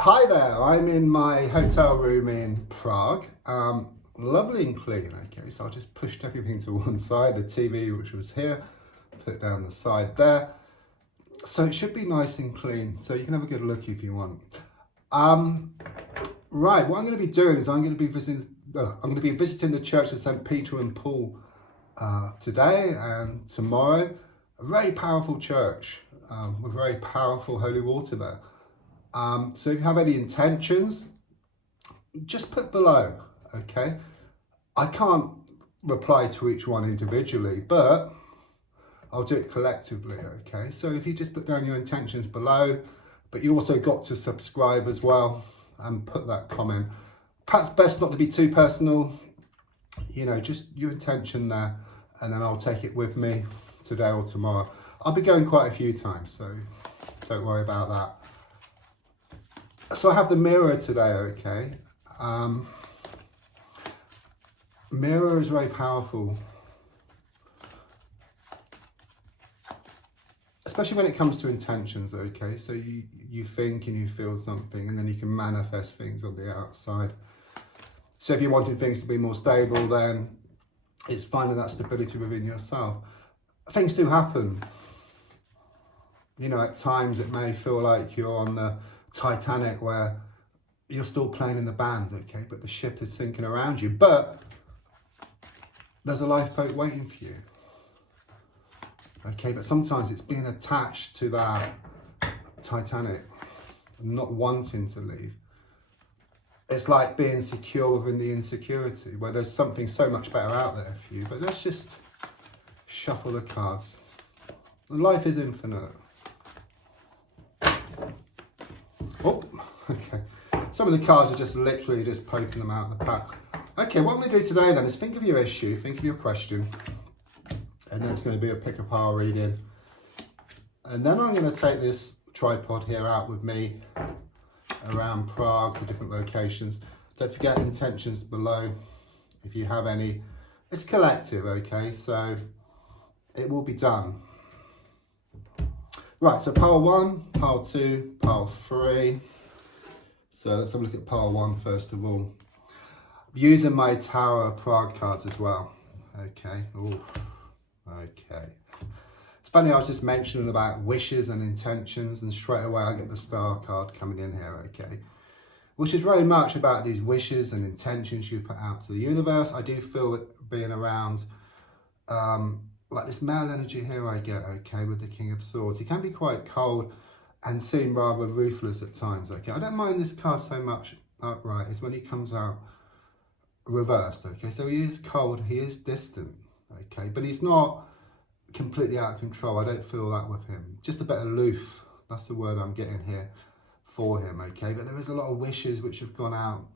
Hi there, I'm in my hotel room in Prague. Lovely and clean, okay, so I just pushed everything to one side, the TV which was here, put it down the side there. So it should be nice and clean, so you can have a good look if you want. Right, what I'm going to be doing is I'm going to be visiting the Church of St. Peter and Paul today and tomorrow. A very powerful church with very powerful holy water there. So if you have any intentions, just put below, okay? I can't reply to each one individually, but I'll do it collectively, okay? So if you just put down your intentions below, but you also got to subscribe as well and put that comment. Perhaps best not to be too personal, you know, just your intention there, and then I'll take it with me today or tomorrow. I'll be going quite a few times, so don't worry about that. So I have the mirror today, okay? Mirror is very powerful, especially when it comes to intentions, okay? So you think and you feel something, and then you can manifest things on the outside. So if you're wanting things to be more stable, then it's finding that stability within yourself. Things do happen. You know, at times it may feel like you're on the Titanic where you're still playing in the band, okay, but the ship is sinking around you, but there's a lifeboat waiting for you, okay? But sometimes it's being attached to that Titanic, not wanting to leave. It's like being secure within the insecurity, where there's something so much better out there for you. But let's just shuffle the cards. Life is infinite. Oh, okay. Some of the cards are just literally just poking them out of the pack. Okay, what I'm going to do today then is think of your issue, think of your question, and then it's going to be a pick a pile reading. And then I'm going to take this tripod here out with me around Prague to different locations. Don't forget intentions below if you have any. It's collective, okay, so it will be done. Right, so pile 1, pile 2, pile 3. So let's have a look at pile 1 first of all. I'm using my Tower of Prague cards as well. Okay, ooh, okay. It's funny, I was just mentioning about wishes and intentions, and straight away I get the Star card coming in here, okay? Which is very much about these wishes and intentions you put out to the universe. I do feel it being around like this male energy here I get, okay, with the King of Swords. He can be quite cold and seem rather ruthless at times, okay. I don't mind this card so much upright. It's when he comes out reversed, okay. So he is cold, he is distant, okay, but he's not completely out of control. I don't feel that with him. Just a bit aloof. That's the word I'm getting here for him, okay. But there is a lot of wishes which have gone out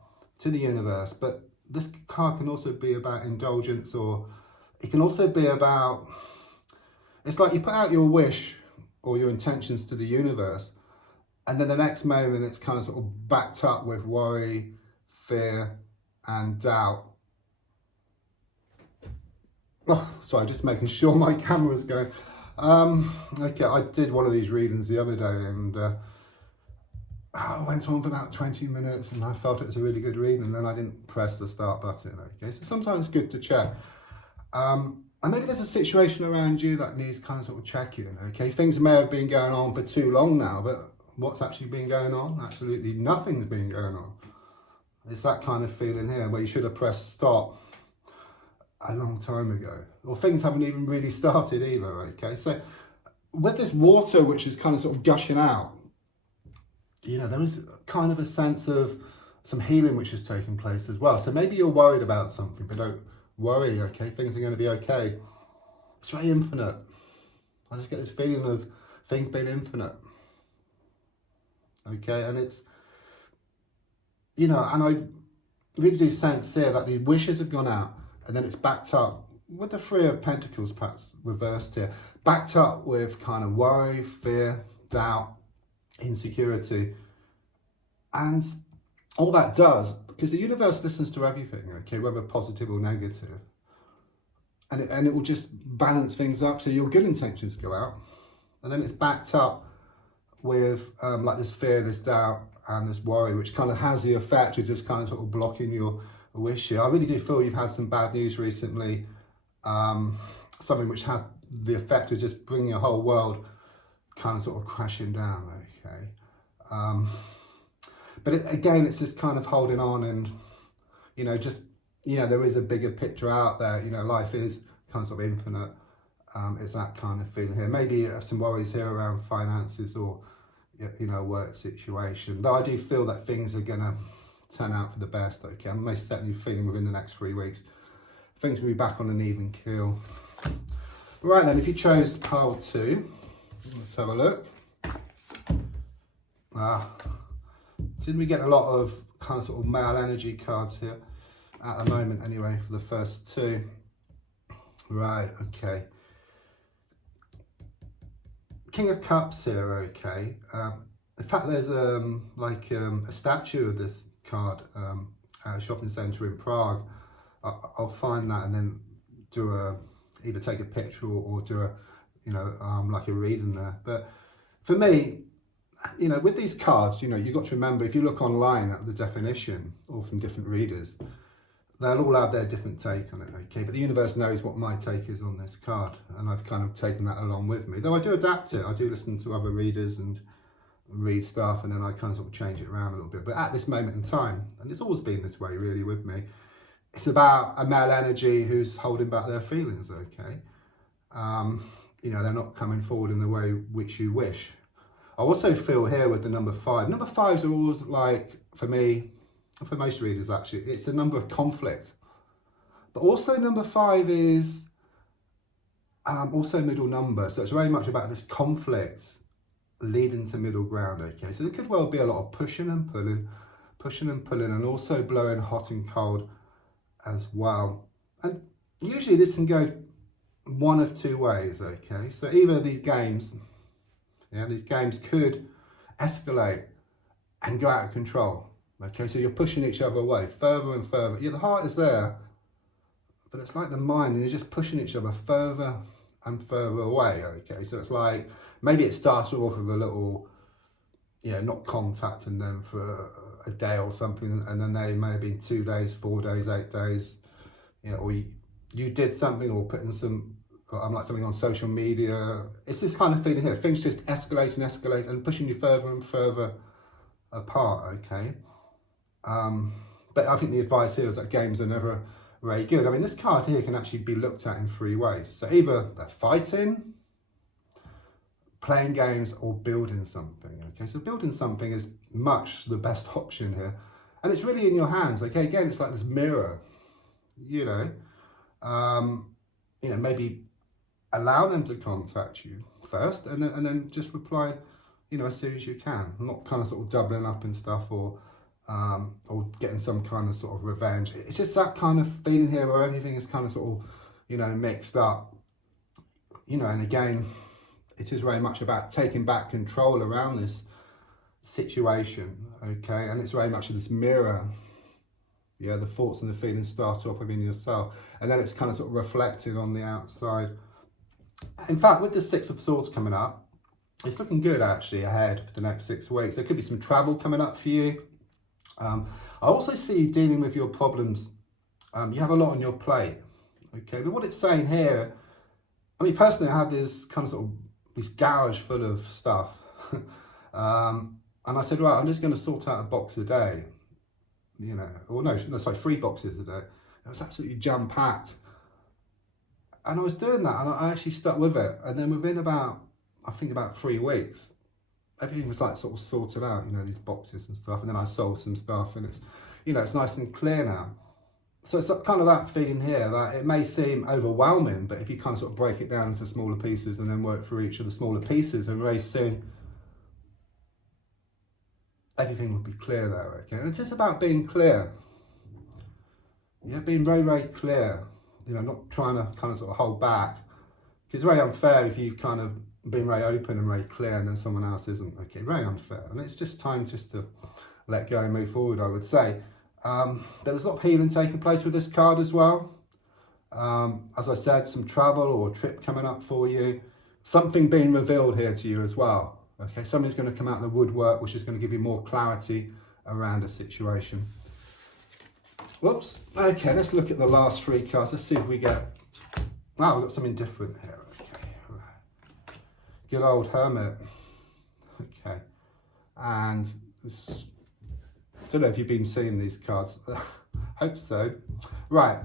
to the universe. But this card can also be about indulgence, or it can also be about, it's like you put out your wish or your intentions to the universe, and then the next moment it's kind of sort of backed up with worry, fear, and doubt. Oh, sorry, just making sure my camera's going. Okay, I did one of these readings the other day, and I went on for about 20 minutes, and I felt it was a really good reading, and then I didn't press the start button, okay? So sometimes it's good to check. And maybe there's a situation around you that needs kind of sort of checking, okay? Things may have been going on for too long now, but what's actually been going on? Absolutely nothing's been going on. It's that kind of feeling here where you should have pressed stop a long time ago, or things haven't even really started either, okay? So with this water which is kind of sort of gushing out, you know, there is kind of a sense of some healing which is taking place as well. So maybe you're worried about something, but don't worry, okay? Things are going to be okay. It's very infinite. I just get this feeling of things being infinite, okay? And it's, you know, and I really do sense here that these wishes have gone out, and then it's backed up with the Three of Pentacles perhaps reversed here, backed up with kind of worry, fear, doubt, insecurity. And all that does, because the universe listens to everything, okay, whether positive or negative. And it will just balance things up, so your good intentions go out, and then it's backed up with like this fear, this doubt, and this worry, which kind of has the effect of just kind of sort of blocking your wish here. I really do feel you've had some bad news recently, something which had the effect of just bringing your whole world kind of sort of crashing down, okay? But again, it's just kind of holding on and, you know, just, you know, there is a bigger picture out there. You know, life is kind of sort of infinite. It's that kind of feeling here. Maybe some worries here around finances or, you know, work situation. Though I do feel that things are going to turn out for the best, okay? I'm most certainly feeling within the next 3 weeks, things will be back on an even keel. Right then, if you chose pile 2, let's have a look. Didn't we get a lot of kind of sort of male energy cards here at the moment anyway for the first 2? Right, okay. King of Cups here, okay. In fact, there's like a statue of this card at a shopping centre in Prague. I'll find that and then do either take a picture or do a, you know, like a reading there. But for me, you know, with these cards, you know, you've got to remember, if you look online at the definition or from different readers, they'll all have their different take on it, okay? But the universe knows what my take is on this card, and I've kind of taken that along with me. Though I do adapt it, I do listen to other readers and read stuff, and then I kind of sort of change it around a little bit. But at this moment in time, and it's always been this way really with me, it's about a male energy who's holding back their feelings, okay? You know, they're not coming forward in the way which you wish. I also feel here with the number 5. Number 5s are always like, for me, and for most readers actually, it's the number of conflict. But also number 5 is also middle number. So it's very much about this conflict leading to middle ground, okay? So there could well be a lot of pushing and pulling, and also blowing hot and cold as well. And usually this can go one of 2 ways, okay? So either these games could escalate and go out of control, okay? So you're pushing each other away further and further. Yeah, the heart is there, but it's like the mind, and you're just pushing each other further and further away, okay? So it's like, maybe it started off with a little, you know, not contacting them for a day or something, and then they may have been 2 days, 4 days, 8 days, you know, or you did something or putting some, like something on social media. It's this kind of feeling here. Things just escalate and pushing you further and further apart, okay? But I think the advice here is that games are never very good. I mean, this card here can actually be looked at in 3 ways. So either they're fighting, playing games, or building something, okay? So building something is much the best option here. And it's really in your hands, okay? Again, it's like this mirror, you know? You know, maybe allow them to contact you first and then just reply, you know, as soon as you can. Not kind of sort of doubling up and stuff or getting some kind of sort of revenge. It's just that kind of feeling here where everything is kind of sort of, you know, mixed up. You know, and again, it is very much about taking back control around this situation, okay? And it's very much this mirror. Yeah, the thoughts and the feelings start off within yourself, and then it's kind of sort of reflected on the outside. In fact, with the 6 of Swords coming up, it's looking good actually ahead for the next 6 weeks. There could be some travel coming up for you. I also see you dealing with your problems. You have a lot on your plate, okay? But what it's saying here, I mean, personally, I have this kind of sort of this garage full of stuff. And I said, right, I'm just going to sort out a box a day. You know, or no, sorry, 3 boxes a day. It was absolutely jam-packed. And I was doing that, and I actually stuck with it. And then within about 3 weeks, everything was like sort of sorted out, you know, these boxes and stuff. And then I sold some stuff, and it's, you know, it's nice and clear now. So it's kind of that feeling here that it may seem overwhelming, but if you kind of sort of break it down into smaller pieces and then work through each of the smaller pieces, and very soon everything will be clear there, okay? And it's just about being clear. Yeah, being very, very clear. You know, not trying to kind of sort of hold back. Because it's very unfair if you've kind of been very open and very clear and then someone else isn't, okay? Very unfair. And it's just time just to let go and move forward, I would say. But there's a lot of healing taking place with this card as well. As I said, some travel or trip coming up for you. Something being revealed here to you as well, Okay, something's going to come out of the woodwork, which is going to give you more clarity around a situation. Whoops. Okay, let's look at the last 3 cards. Let's see if we get... Wow, we've got something different here. Okay, right. Good old Hermit. Okay, and this, I don't know if you've been seeing these cards. Hope so. Right,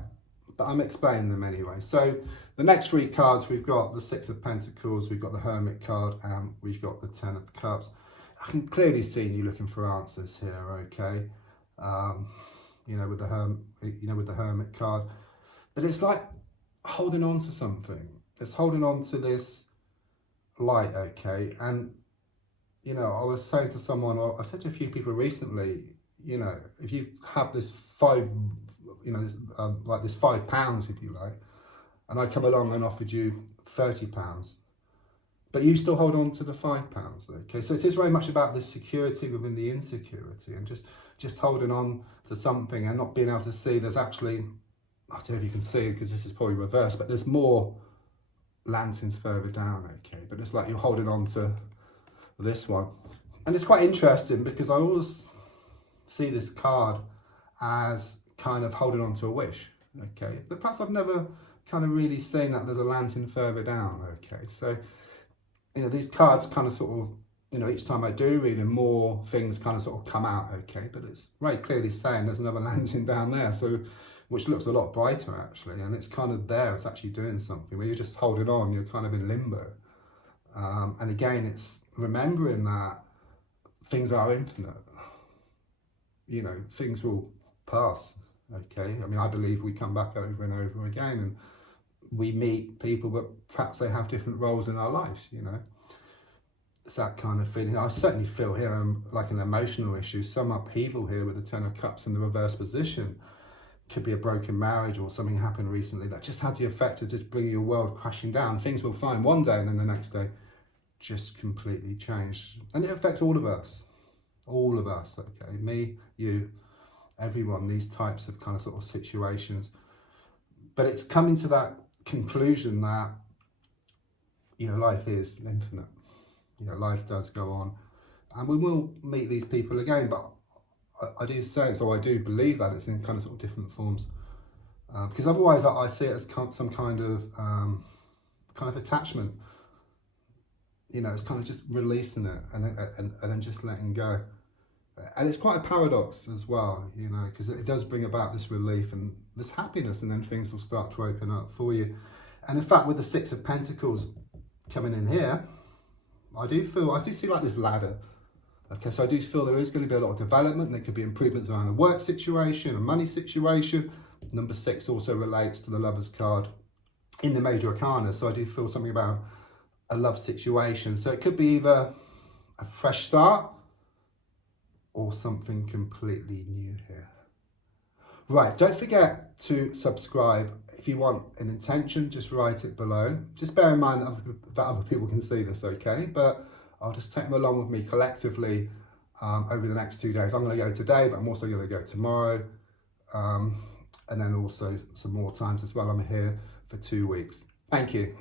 but I'm explaining them anyway. So the next 3 cards, we've got the 6 of Pentacles, we've got the Hermit card, and we've got the 10 of Cups. I can clearly see you looking for answers here. Okay, you know, with the Hermit card, but it's like holding on to something. It's holding on to this light. Okay, and you know, I was saying to someone, or I said to a few people recently, you know, if you have this 5, you know, like this £5, if you like, and I come along and offered you £30, but you still hold on to the £5, okay? So it is very much about the security within the insecurity, and just holding on to something and not being able to see there's actually, I don't know if you can see it because this is probably reversed, but there's more lanterns further down, okay? But it's like you're holding on to this one. And it's quite interesting because I always see this card as kind of holding on to a wish, okay? But perhaps I've never kind of really seen that there's a lantern further down, okay? So, you know, these cards kind of sort of, you know, each time I do read them, more things kind of sort of come out, okay? But it's very clearly saying there's another lantern down there, so, which looks a lot brighter actually, and it's kind of there, it's actually doing something. Where you're just holding on, you're kind of in limbo. And again, it's remembering that things are infinite. You know, things will pass, okay? I mean, I believe we come back over and over again, and we meet people, but perhaps they have different roles in our lives, you know? It's that kind of feeling. I certainly feel here like an emotional issue, some upheaval here with the 10 of Cups in the reverse position. Could be a broken marriage or something happened recently that just had the effect of just bringing your world crashing down. Things will fine one day and then the next day just completely change. And it affects all of us, okay? Me, you, everyone, these types of kind of sort of situations. But it's coming to that conclusion that, you know, life is infinite. You know, life does go on. And we will meet these people again, but I do say, so I do believe that it's in kind of sort of different forms, because otherwise I see it as some kind of attachment. You know, it's kind of just releasing it and then just letting go. And it's quite a paradox as well, you know, because it does bring about this relief and this happiness, and then things will start to open up for you. And in fact, with the 6 of Pentacles coming in here, I do see like this ladder. Okay, so I do feel there is going to be a lot of development. There could be improvements around the work situation, a money situation. Number 6 also relates to the Lover's card in the Major Arcana. So I do feel something about a love situation. So it could be either a fresh start or something completely new here. Right, don't forget to subscribe. If you want an intention, just write it below. Just bear in mind that other people can see this, okay? But I'll just take them along with me collectively over the next 2 days. I'm going to go today, but I'm also going to go tomorrow. And then also some more times as well. I'm here for 2 weeks. Thank you.